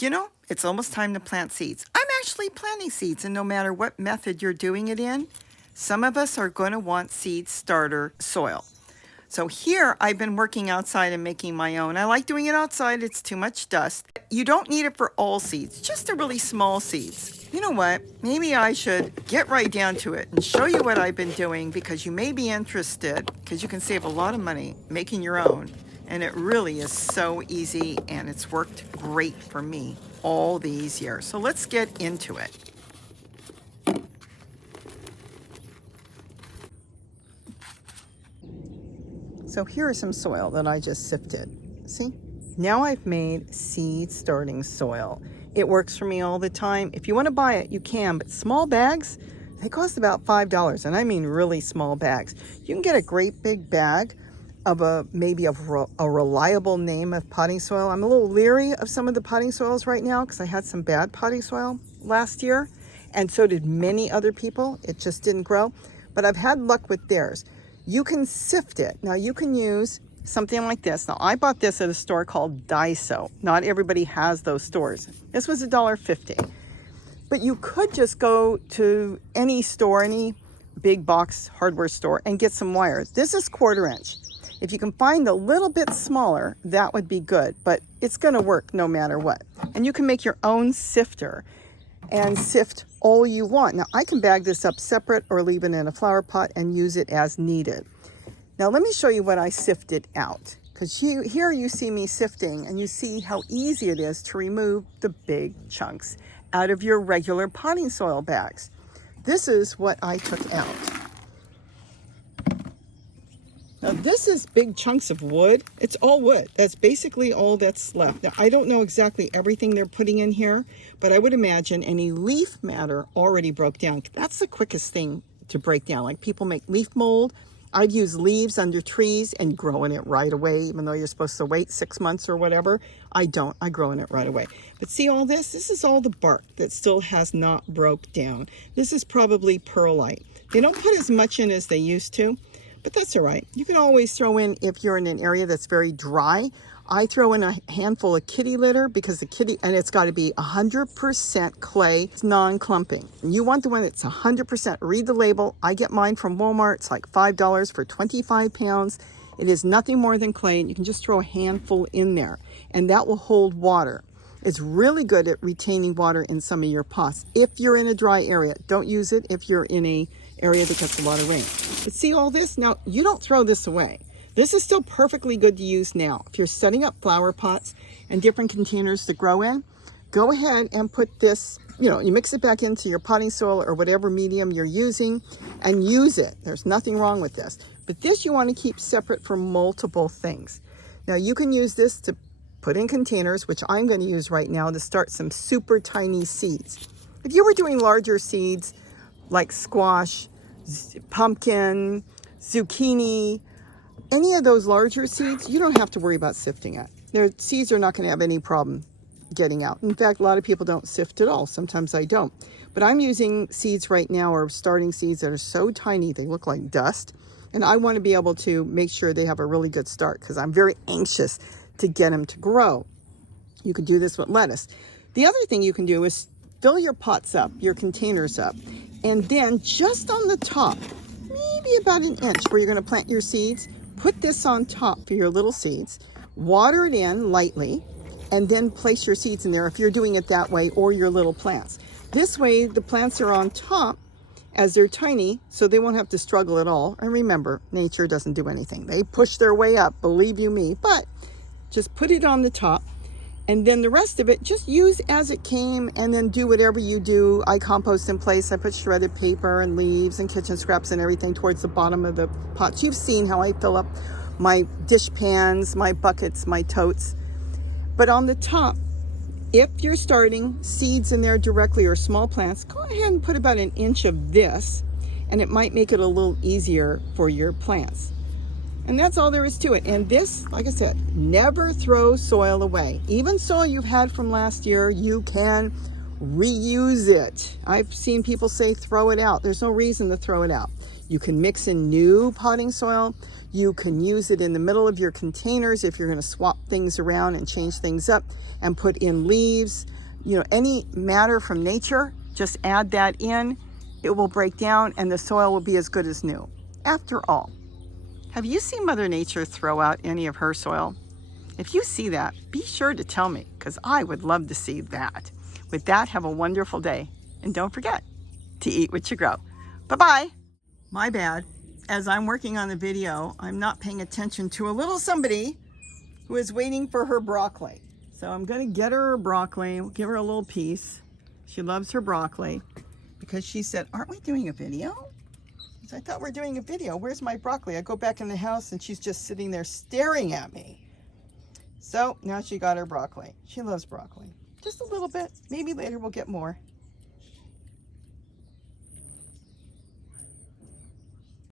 You know, it's almost time to plant seeds. I'm actually planting seeds, and no matter what method you're doing it in, some of us are going to want seed starter soil. So here I've been working outside and making my own. I like doing it outside. It's too much dust. You don't need it for all seeds, just the really small seeds. You know what? Maybe I should get right down to it and show you what I've been doing, because you may be interested, because you can save a lot of money making your own. And it really is so easy, and it's worked great for me all these years. So let's get into it. So here is some soil that I just sifted. See? Now I've made seed starting soil. It works for me all the time. If you want to buy it, you can, but small bags, they cost about $5, and I mean really small bags. You can get a great big bag of a reliable name of potting soil. I'm a little leery of some of the potting soils right now because I had some bad potting soil last year, and so did many other people. It just didn't grow, but I've had luck with theirs. You can sift it. Now you can use something like this. Now I bought this at a store called Daiso. Not everybody has those stores. This was $1.50, but you could just go to any store, any big box hardware store, and get some wire. This is 1/4 inch. If you can find a little bit smaller, that would be good, but it's going to work no matter what. And you can make your own sifter and sift all you want. Now, I can bag this up separate or leave it in a flower pot and use it as needed. Now, let me show you what I sifted out, because here you see me sifting, and you see how easy it is to remove the big chunks out of your regular potting soil bags. This is what I took out. Now this is big chunks of wood. It's all wood. That's basically all that's left. Now I don't know exactly everything they're putting in here, but I would imagine any leaf matter already broke down. That's the quickest thing to break down. Like people make leaf mold. I'd use leaves under trees and growing it right away, even though you're supposed to wait 6 months or whatever. I don't. I grow in it right away. But see all this? This is all the bark that still has not broke down. This is probably perlite. They don't put as much in as they used to, but that's all right. You can always throw in, if you're in an area that's very dry, I throw in a handful of kitty litter, because and it's got to be 100% clay. It's non-clumping. You want the one that's 100%. Read the label. I get mine from Walmart. It's like $5 for 25 pounds. It is nothing more than clay, and you can just throw a handful in there, and that will hold water. It's really good at retaining water in some of your pots. If you're in a dry area, don't use it if you're in a area that gets a lot of rain. But see all this? Now, you don't throw this away. This is still perfectly good to use now. If you're setting up flower pots and different containers to grow in, go ahead and put this, you mix it back into your potting soil or whatever medium you're using and use it. There's nothing wrong with this. But this you want to keep separate from multiple things. Now, you can use this to put in containers, which I'm going to use right now to start some super tiny seeds. If you were doing larger seeds like squash, pumpkin, zucchini, any of those larger seeds, you don't have to worry about sifting it. Their seeds are not going to have any problem getting out. In fact, a lot of people don't sift at all. Sometimes I don't. But I'm using seeds right now, or starting seeds that are so tiny they look like dust. And I want to be able to make sure they have a really good start, because I'm very anxious to get them to grow. You can do this with lettuce. The other thing you can do is fill your pots up, your containers up, and then just on the top, maybe about an inch where you're going to plant your seeds, put this on top for your little seeds, water it in lightly, and then place your seeds in there if you're doing it that way, or your little plants. This way the plants are on top as they're tiny, so they won't have to struggle at all. And remember, nature doesn't do anything. They push their way up, believe you me, but just put it on the top, and then the rest of it just use as it came, and then do whatever you do. I compost in place. I put shredded paper and leaves and kitchen scraps and everything towards the bottom of the pots. You've seen how I fill up my dish pans, my buckets, my totes. But on the top, if you're starting seeds in there directly or small plants, go ahead and put about an inch of this, and it might make it a little easier for your plants. And that's all there is to it. And this, like I said, never throw soil away. Even soil you've had from last year, you can reuse it. I've seen people say throw it out. There's no reason to throw it out. You can mix in new potting soil. You can use it in the middle of your containers if you're going to swap things around and change things up, and put in leaves. You know, any matter from nature, just add that in. It will break down and the soil will be as good as new. After all, have you seen Mother Nature throw out any of her soil? If you see that, be sure to tell me, because I would love to see that. With that, have a wonderful day. And don't forget to eat what you grow. Bye-bye. My bad. As I'm working on the video, I'm not paying attention to a little somebody who is waiting for her broccoli. So I'm going to get her broccoli, give her a little piece. She loves her broccoli because she said, aren't we doing a video? I thought we're doing a video. Where's my broccoli? I go back in the house and she's just sitting there staring at me. So now she got her broccoli. She loves broccoli. Just a little bit. Maybe later we'll get more.